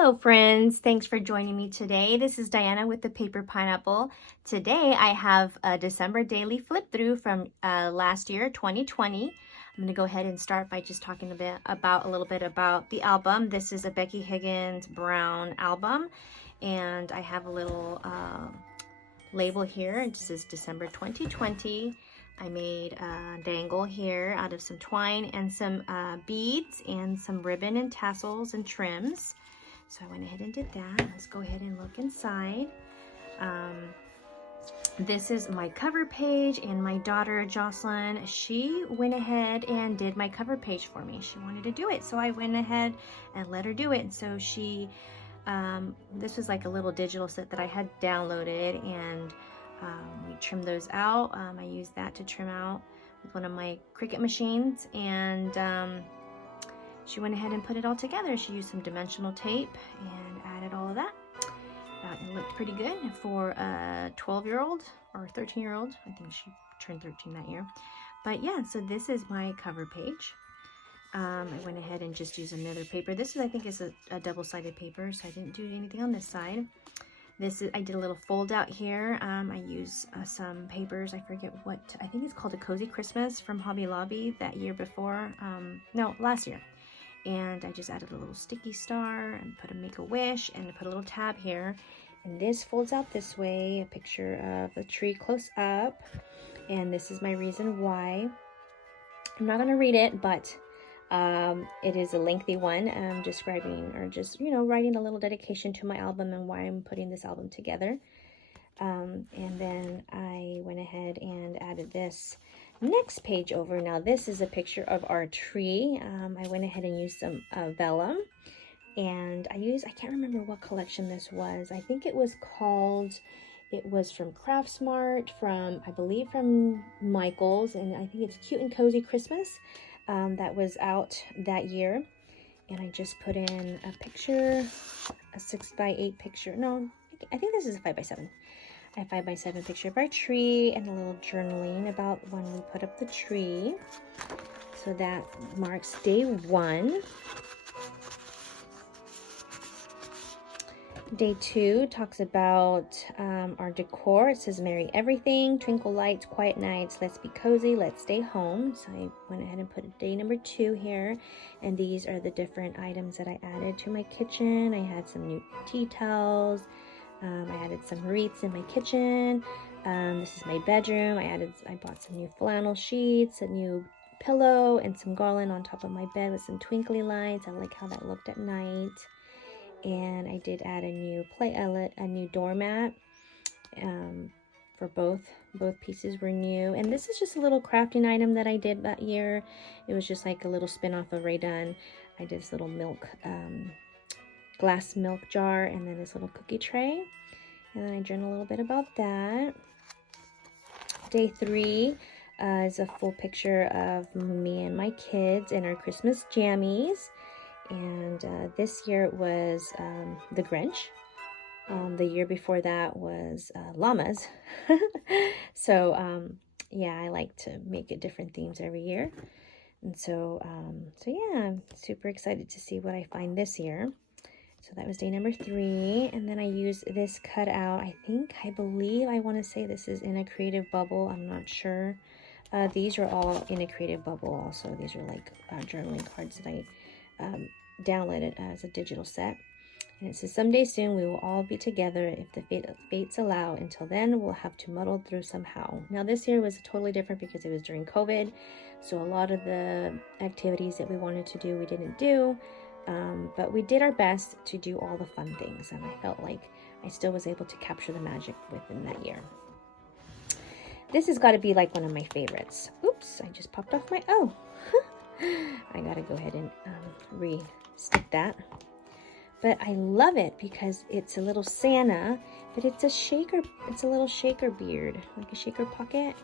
Hello friends, thanks for joining me today. This is Diana with the Paper Pineapple. Today I have a December daily flip through from last year, 2020. I'm going to go ahead and start by just talking a little bit about the album. This is a Becky Higgins Brown album, and I have a little label here. It says December 2020. I made a dangle here out of some twine and some beads and some ribbon and tassels and trims. So I went ahead and did that. Let's go ahead and look inside. This is my cover page, and my daughter Jocelyn, she went ahead and did my cover page for me. She wanted to do it, so I went ahead and let her do it. And so she, this was like a little digital set that I had downloaded, and we trimmed those out. I used that to trim out with one of my Cricut machines, and she went ahead and put it all together. She used some dimensional tape and added all of that. It looked pretty good for a 12-year-old or 13-year-old. I think she turned 13 that year. But yeah, so this is my cover page. I went ahead and just used another paper. This is, I think, is a double-sided paper, so I didn't do anything on this side. I did a little fold out here. I used some papers. I forget what, I think it's called a Cozy Christmas from Hobby Lobby that year before. No, last year. And I just added a little sticky star and put a Make-A-Wish and put a little tab here. And this folds out this way, a picture of a tree close up. And this is my reason why. I'm not going to read it, but it is a lengthy one, describing or just, writing a little dedication to my album and why I'm putting this album together. And then I went ahead and added this next page over. Now this is a picture of our tree. I went ahead and used some vellum, and I can't remember what collection this was. I think it was from Craft Smart, I believe from Michael's, and I think it's Cute and Cozy Christmas. That was out that year. And I just put in a picture, a 6x8 picture. No, I think this is a 5x7. A 5x7 picture of our tree and a little journaling about when we put up the tree. So that marks day 1. Day 2 talks about our decor. It says Merry Everything, Twinkle Lights, Quiet Nights, Let's Be Cozy, Let's Stay Home. So I went ahead and put day number 2 here. And these are the different items that I added to my kitchen. I had some new tea towels. I added some wreaths in my kitchen. This is my bedroom. I bought some new flannel sheets, a new pillow, and some garland on top of my bed with some twinkly lights. I like how that looked at night. And I did add a new doormat. For both pieces were new. And this is just a little crafting item that I did that year. It was just like a little spin-off of Rae Dunn. I did this little glass milk jar, and then this little cookie tray. And then I journal a little bit about that. Day 3 is a full picture of me and my kids in our Christmas jammies. And this year it was the Grinch. The year before that was llamas. So yeah, I like to make it different themes every year. And so yeah, I'm super excited to see what I find this year. So that was day number 3. And then I used this cutout. I believe I want to say this is in a Creative Bubble. I'm not sure. These are all in a Creative Bubble also. These are like journaling cards that I downloaded as a digital set. And it says, someday soon we will all be together if the fates allow. Until then, we'll have to muddle through somehow. Now this year was totally different because it was during COVID. So a lot of the activities that we wanted to do, we didn't do. But we did our best to do all the fun things, and I felt like I still was able to capture the magic within that year. This has got to be like one of my favorites. Oops, I just popped off my, I gotta go ahead and re-stick that. But I love it because it's a little Santa, but it's a little shaker beard, like a shaker pocket.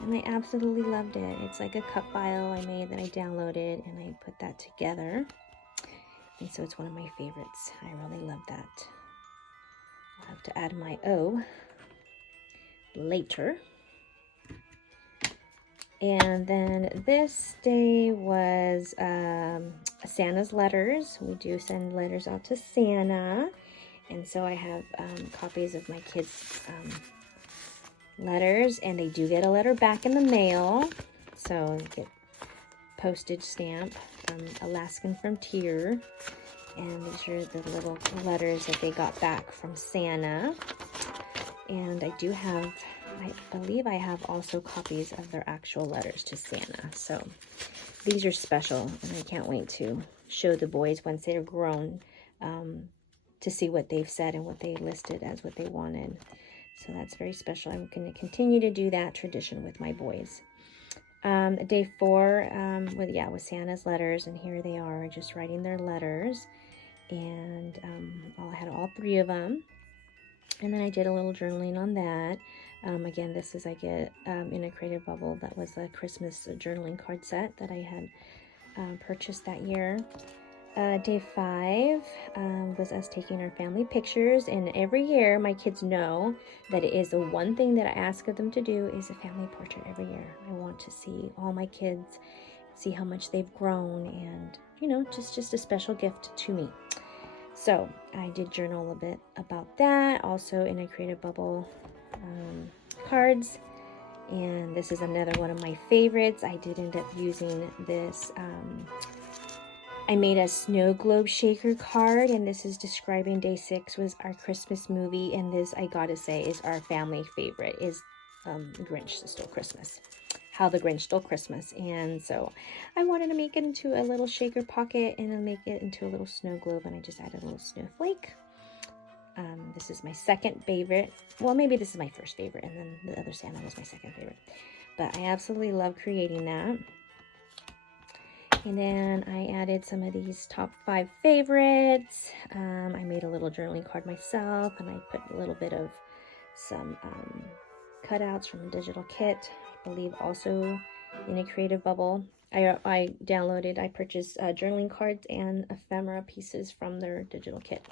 And I absolutely loved it. It's like a cup file I made that I downloaded, and I put that together. And so it's one of my favorites. I really love that. I'll have to add my O later. And then this day was Santa's letters. We do send letters out to Santa. And so I have copies of my kids' letters, and they do get a letter back in the mail. So they get postage stamp from Alaskan Frontier. And these are the little letters that they got back from Santa. And I do have, I believe I have also copies of their actual letters to Santa. So these are special, and I can't wait to show the boys once they're grown to see what they've said and what they listed as what they wanted. So that's very special. I'm going to continue to do that tradition with my boys. Day 4 with Santa's letters, and here they are just writing their letters. And I had all 3 of them. And then I did a little journaling on that. Again, this is I get in a Creative Bubble. That was a Christmas journaling card set that I had purchased that year. Day 5 was us taking our family pictures. And every year, my kids know that it is the one thing that I ask of them to do is a family portrait every year. I want to see all my kids, see how much they've grown, and, you know, just a special gift to me. So I did journal a little bit about that, also in a Creative Bubble cards. And this is another one of my favorites. I did end up using this. I made a snow globe shaker card, and this is describing day 6 was our Christmas movie. And this, I gotta say, is our family favorite, is Grinch Stole Christmas. How the Grinch Stole Christmas. And so I wanted to make it into a little shaker pocket and then make it into a little snow globe, and I just added a little snowflake. This is my second favorite. Well, maybe this is my first favorite, and then the other Santa was my second favorite. But I absolutely love creating that. And then I added some of these top 5 favorites. I made a little journaling card myself, and I put a little bit of some cutouts from a digital kit. I believe also in a Creative Bubble. I purchased journaling cards and ephemera pieces from their digital kit.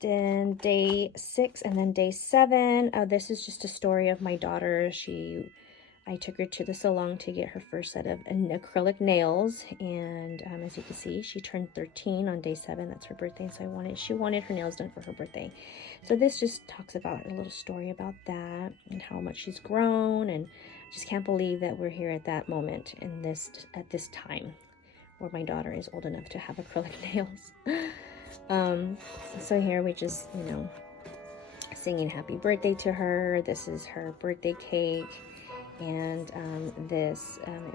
Then day 6 and then day 7. This is just a story of my daughter. I took her to the salon to get her first set of acrylic nails, and as you can see, she turned 13 on day 7. That's her birthday, so she wanted her nails done for her birthday. So this just talks about a little story about that and how much she's grown, and I just can't believe that we're here at that moment at this time where my daughter is old enough to have acrylic nails. So here we just, singing happy birthday to her. This is her birthday cake. And it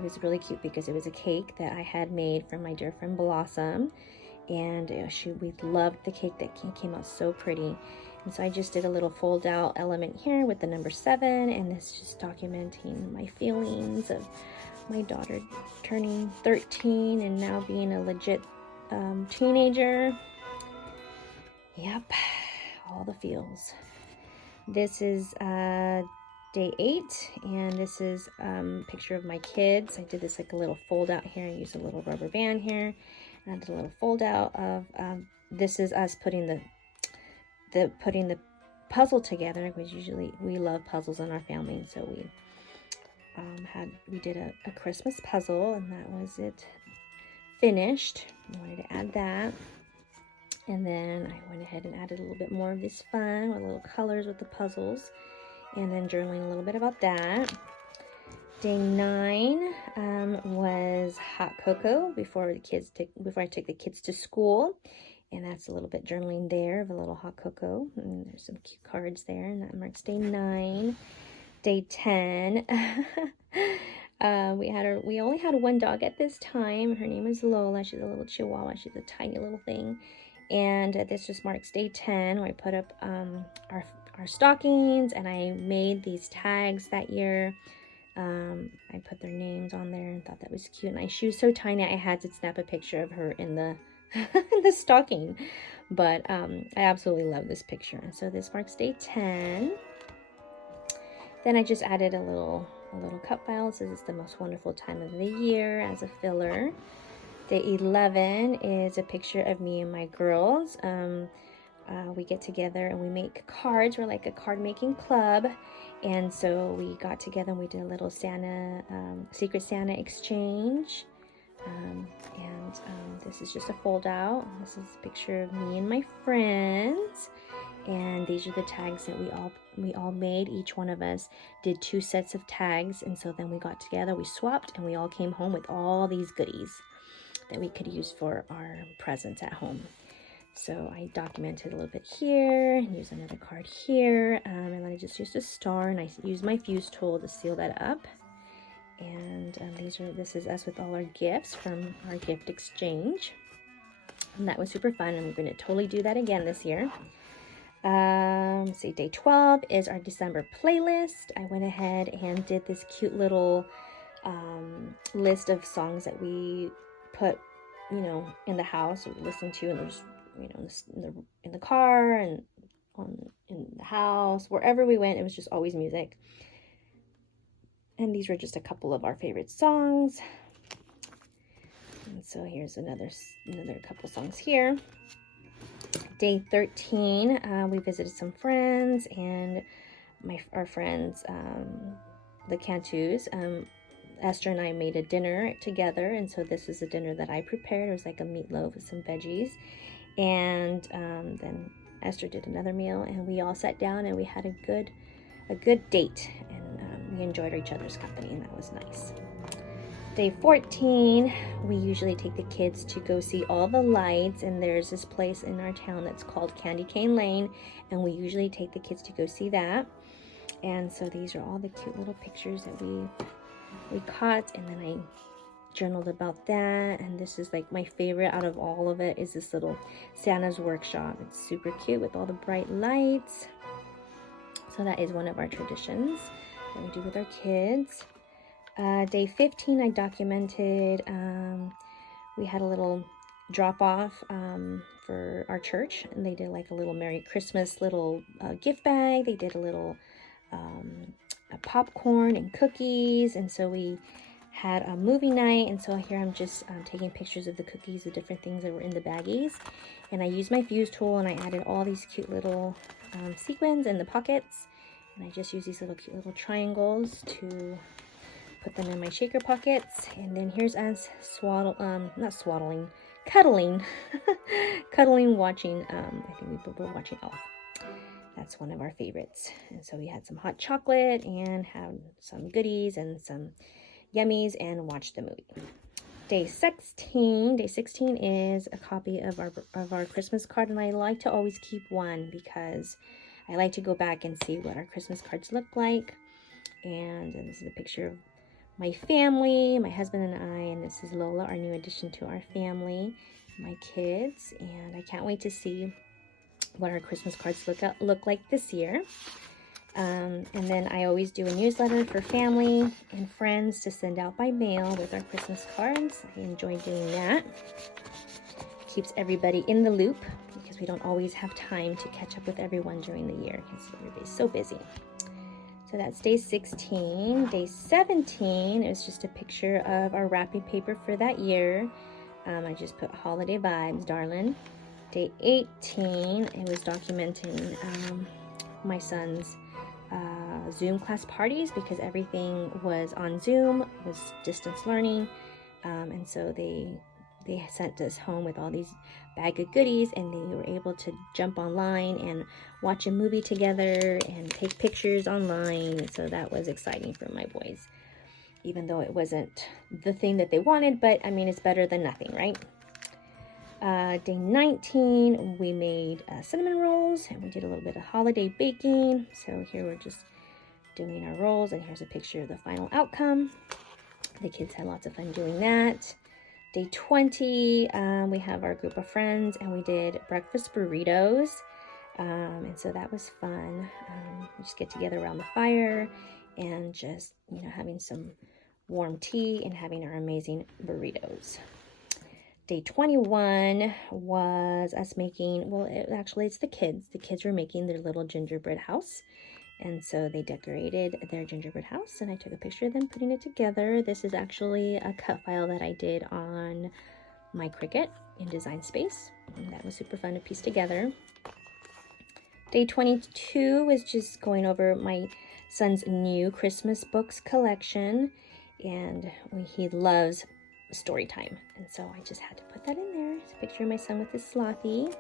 was really cute because it was a cake that I had made from my dear friend Blossom. And we loved the cake. That came out so pretty. And so I just did a little fold out element here with the number 7. And this just documenting my feelings of my daughter turning 13 and now being a legit teenager. Yep, all the feels. This is day 8, and this is a picture of my kids. I did this like a little fold out here. I used a little rubber band here, and I did a little fold out of this is us putting the puzzle together, because usually we love puzzles in our family. And so we did a Christmas puzzle, and that was it finished. I wanted to add that. And then I went ahead and added a little bit more of this fun with little colors with the puzzles. And then journaling a little bit about that. Day 9 was hot cocoa before I took the kids to school. And that's a little bit journaling there of a little hot cocoa. And there's some cute cards there. And that marks day 9. Day 10. We only had one dog at this time. Her name is Lola. She's a little Chihuahua. She's a tiny little thing. And this just marks day 10, where I put up our stockings, and I made these tags that year. I put their names on there and thought that was cute. And she was so tiny, I had to snap a picture of her in the the stocking. But I absolutely love this picture. And so this marks day 10. Then I just added a little cup file. It says it's the most wonderful time of the year as a filler. Day 11 is a picture of me and my girls. We get together and we make cards. We're like a card making club. And so we got together and we did a little Santa, Secret Santa exchange. This is just a fold out. This is a picture of me and my friends. And these are the tags that we all made. Each one of us did 2 sets of tags. And so then we got together, we swapped, and we all came home with all these goodies that we could use for our presents at home. So I documented a little bit here, use another card here, and then I just used a star, and I used my fuse tool to seal that up. And this is us with all our gifts from our gift exchange, and that was super fun, and we're going to totally do that again this year. Let's see, day 12 is our December playlist. I went ahead and did this cute little list of songs that we put, you know, in the house or listen to, and there's, you know, in the car and in the house, wherever we went, it was just always music. And these were just a couple of our favorite songs. And so here's another couple songs here. Day 13, we visited some friends, and our friends, the Cantus, Esther and I made a dinner together, and so this is a dinner that I prepared. It was like a meatloaf with some veggies, and then Esther did another meal, and we all sat down and we had a good date, and we enjoyed each other's company, and that was nice. Day 14, we usually take the kids to go see all the lights, and there's this place in our town that's called Candy Cane Lane, and we usually take the kids to go see that. And so these are all the cute little pictures that we caught, and then I journaled about that. And this is like my favorite out of all of it, is this little Santa's workshop. It's super cute with all the bright lights. So that is one of our traditions that we do with our kids. Day 15, I documented, we had a little drop-off for our church, and they did like a little Merry Christmas little gift bag. They did a little a popcorn and cookies, and so we had a movie night. And so here I'm just taking pictures of the cookies, the different things that were in the baggies, and I used my fuse tool, and I added all these cute little sequins in the pockets, and I just use these little cute little triangles to put them in my shaker pockets. And then here's us cuddling watching, I think we were watching Elf. That's one of our favorites. And so we had some hot chocolate and had some goodies and some yummies and watched the movie. Day 16 is a copy of our Christmas card, and I like to always keep one because I like to go back and see what our Christmas cards look like. And this is a picture of my family, my husband and I, and this is Lola, our new addition to our family, my kids, and I can't wait to see what our Christmas cards look like this year. And then I always do a newsletter for family and friends to send out by mail with our Christmas cards. I enjoy doing that. Keeps everybody in the loop because we don't always have time to catch up with everyone during the year because everybody's so busy. So that's day 16. Day 17 is just a picture of our wrapping paper for that year. I just put holiday vibes, darling. Day 18, it was documenting my son's Zoom class parties because everything was on Zoom, was distance learning. And so they sent us home with all these bag of goodies, and they were able to jump online and watch a movie together and take pictures online. And so that was exciting for my boys, even though it wasn't the thing that they wanted, but I mean, it's better than nothing, right? Day 19, we made cinnamon rolls, and we did a little bit of holiday baking. So here we're just doing our rolls, and here's a picture of the final outcome. The kids had lots of fun doing that. Day 20, we have our group of friends, and we did breakfast burritos, and so that was fun. We just get together around the fire and just, you know, having some warm tea and having our amazing burritos. Day 21 was us making, well, actually it's the kids. The kids were making their little gingerbread house. And so they decorated their gingerbread house, and I took a picture of them putting it together. This is actually a cut file that I did on my Cricut in Design Space. And that was super fun to piece together. Day 22 was just going over my son's new Christmas books collection, and he loves story time. And so I just had to put that in there. It's a picture of my son with his slothy.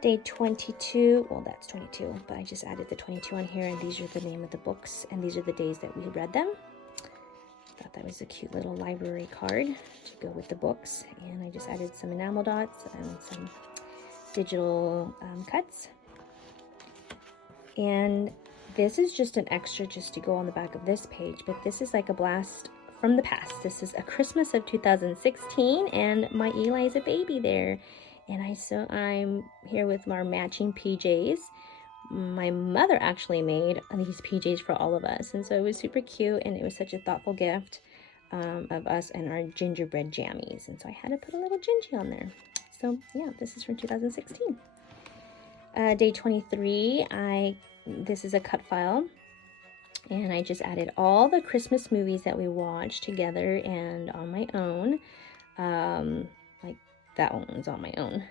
Day 22, well, that's 22, but I just added the 22 on here, and these are the name of the books, and these are the days that we read them. I thought that was a cute little library card to go with the books, and I just added some enamel dots and some digital cuts. And this is just an extra just to go on the back of this page, but this is like a blast from the past. This is a Christmas of 2016, and my Eli is a baby there. And I'm here with our matching PJs. My mother actually made these PJs for all of us, and so it was super cute, and it was such a thoughtful gift of us and our gingerbread jammies. And so I had to put a little gingy on there. So yeah, this is from 2016. Day 23, this is a cut file, and I just added all the Christmas movies that we watched together and on my own. Like that one was on my own.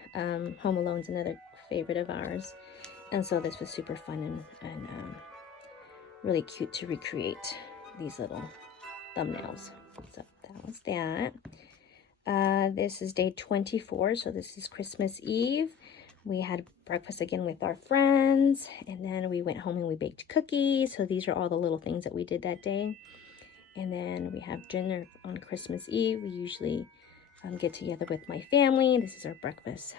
Home Alone's another favorite of ours, and so this was super fun and really cute to recreate these little thumbnails. So that was that. This is day 24, so this is Christmas Eve. We had breakfast again with our friends, and then we went home and we baked cookies. So these are all the little things that we did that day. And then we have dinner on Christmas Eve. We usually get together with my family. This is our breakfast.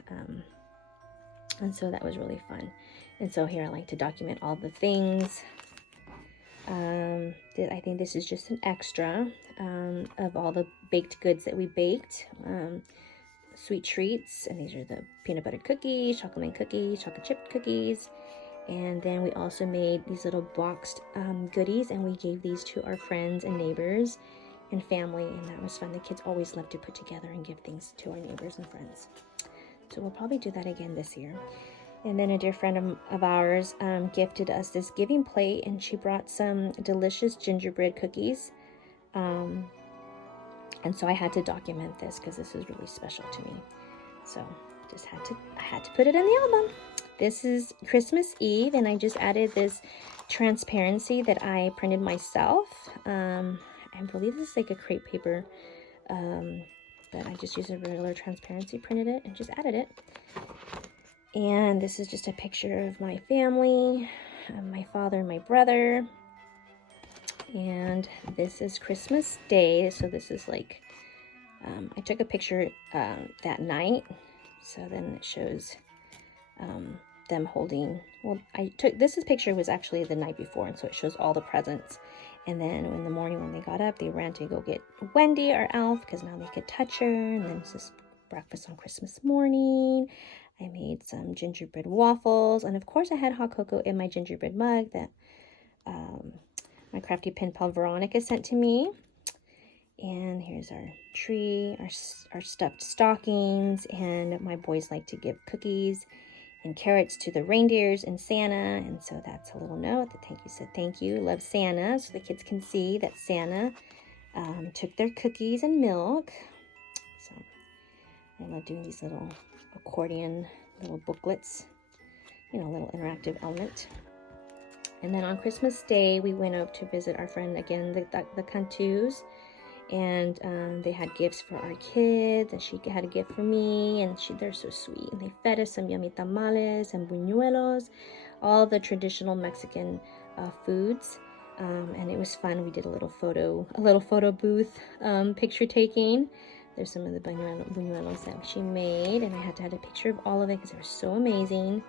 And so that was really fun. And so here I like to document all the things. I think this is just an extra of all the baked goods that we baked. Sweet treats, and these are the peanut butter cookies, chocolate mint cookies, chocolate chip cookies. And then we also made these little boxed goodies, and we gave these to our friends and neighbors and family, and that was fun. The kids always love to put together and give things to our neighbors and friends. So we'll probably do that again this year. And then a dear friend of ours gifted us this giving plate, and she brought some delicious gingerbread cookies. And so I had to document this because this was really special to me. So I had to put it in the album. This is Christmas Eve, and I just added this transparency that I printed myself. I believe this is like a crepe paper, but I just used a regular transparency, printed it, and just added it. And this is just a picture of my family, my father and my brother. And this is Christmas Day, so this is like, I took a picture that night, so then it shows them holding, well, this picture was actually the night before, and so it shows all the presents. And then in the morning when they got up, they ran to go get Wendy, our elf, because now they could touch her. And then it's just breakfast on Christmas morning. I made some gingerbread waffles, and of course I had hot cocoa in my gingerbread mug that my crafty pen pal Veronica sent to me. And here's our tree, our stuffed stockings, and my boys like to give cookies and carrots to the reindeers and Santa, and so that's a little note that said thank you, love Santa, so the kids can see that Santa took their cookies and milk. So I love doing these little accordion little booklets, little interactive element. And then on Christmas Day, we went up to visit our friend again, the Cantus, and they had gifts for our kids, and she had a gift for me, and they're so sweet. And they fed us some yummy tamales and buñuelos, all the traditional Mexican foods, and it was fun. We did a little photo booth picture taking. There's some of the buñuelos that she made, and I had to add a picture of all of it because they were so amazing.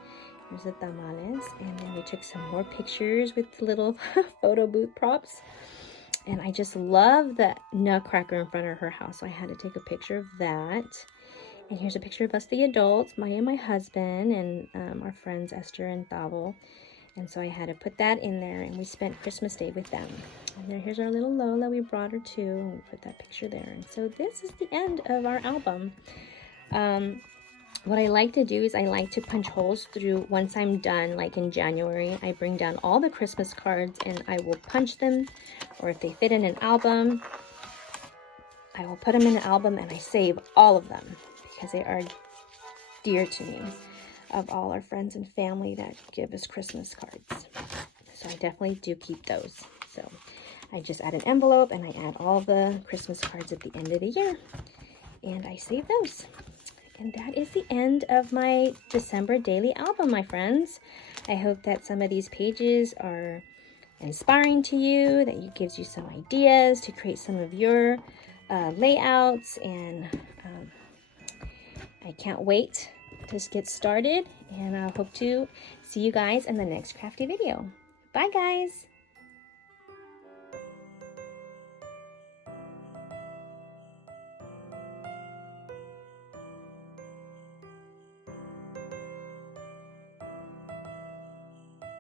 Here's the tamales, and then we took some more pictures with little photo booth props. And I just love the nutcracker in front of her house, so I had to take a picture of that. And here's a picture of us, the adults, Maya and my husband, and our friends Esther and Tavo. And so I had to put that in there, and we spent Christmas Day with them. And then here's our little Lola, we brought her to, and we put that picture there. And so this is the end of our album. What I like to do is I like to punch holes through once I'm done, like in January. I bring down all the Christmas cards and I will punch them, or if they fit in an album, I will put them in an album, and I save all of them because they are dear to me, of all our friends and family that give us Christmas cards. So I definitely do keep those. So I just add an envelope and I add all the Christmas cards at the end of the year. And I save those. And that is the end of my December daily album, my friends. I hope that some of these pages are inspiring to you, that it gives you some ideas to create some of your layouts. And I can't wait to get started. And I hope to see you guys in the next crafty video. Bye, guys.